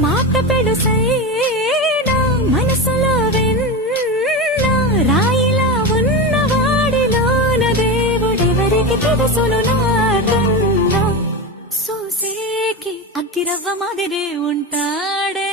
మాట పెడుసైనా మనసులో వెన్న రాయిలా ఉన్నవాడిలోన దేవుడెవరికి తెలుసును నాకన్నా. సూసేకి అగ్గిరవ్వ మాదిరే ఉంటాడే